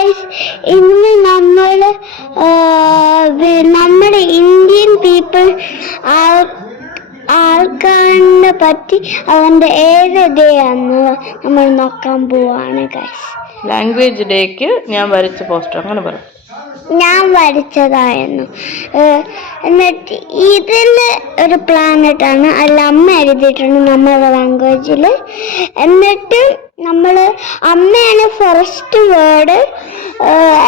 Guys, ഇന്ന് നമ്മുടെ Indian people ആൾക്കാരിനെ പറ്റി അവന്റെ ഏത് ഡേ ആണെന്ന് നമ്മൾ നോക്കാൻ പോവാണ് ഗൈസ്. ലാംഗ്വേജ് ഡേക്ക് ഞാൻ വരച്ച പോസ്റ്റർ അങ്ങനെ പറ. ഞാൻ വരച്ചതായിരുന്നു. എന്നിട്ട് ഇതിൽ ഒരു പ്ലാനറ്റാണ്, അതിൽ അമ്മ എഴുതിയിട്ടുണ്ട് നമ്മുടെ ലാംഗ്വേജിൽ. എന്നിട്ട് അമ്മയാണ് ഫസ്റ്റ് വേർഡ്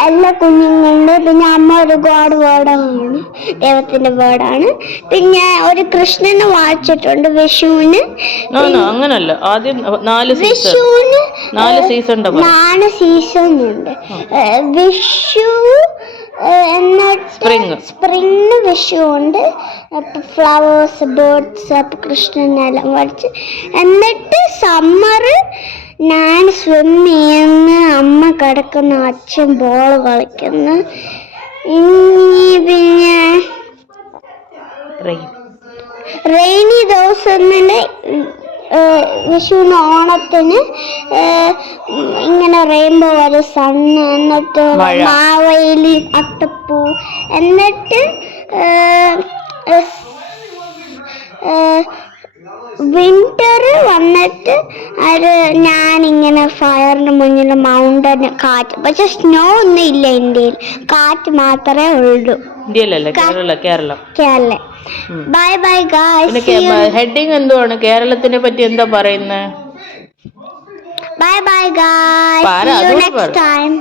എല്ലാ കുഞ്ഞുങ്ങളുണ്ട്. പിന്നെ അമ്മ ഒരു ഗോഡ് വേർഡാണ്, ദൈവത്തിന്റെ വേർഡാണ്. പിന്നെ ഒരു കൃഷ്ണനെ വായിച്ചിട്ടുണ്ട് വിഷുവിന്. അങ്ങനല്ല, ആദ്യം വിഷുവിന് 4 സീസൺ ഉണ്ട്. വിഷു എന്നിട്ട് സ്പ്രിങ് വിഷു ഉണ്ട്. ഫ്ലവേഴ്സ്, ബേർഡ്സ്, കൃഷ്ണനെല്ലാം വരച്ച്. എന്നിട്ട് സമ്മർ ഞാൻ സ്വിം ചെയ്യുന്ന, അമ്മ കിടക്കുന്ന, അച്ഛൻ ബോൾ കളിക്കുന്നു. പിന്നെ റെയിനി ദിവസം വിഷുവിന് ഓണത്തിന് ഇങ്ങനെ റെയിൻബോ വരും, സണ്ണ്, എന്നിട്ട് മാവേലി, അത്തപ്പൂ. എന്നിട്ട് വിന്റർ വന്നിട്ട് ഞാനിങ്ങനെ ഫയറിന് മുന്നിൽ മൗണ്ടൻ കാറ്റ്. പക്ഷെ സ്നോ ഒന്നും ഇല്ല ഇന്ത്യയിൽ, കാറ്റ് മാത്രമേ ഉള്ളൂ. Keralam. Bye bye guys. Heading എന്തുവാണ്, കേരളത്തിനെ പറ്റി എന്താ പറയുന്നത്? Bye bye guys, see you next time.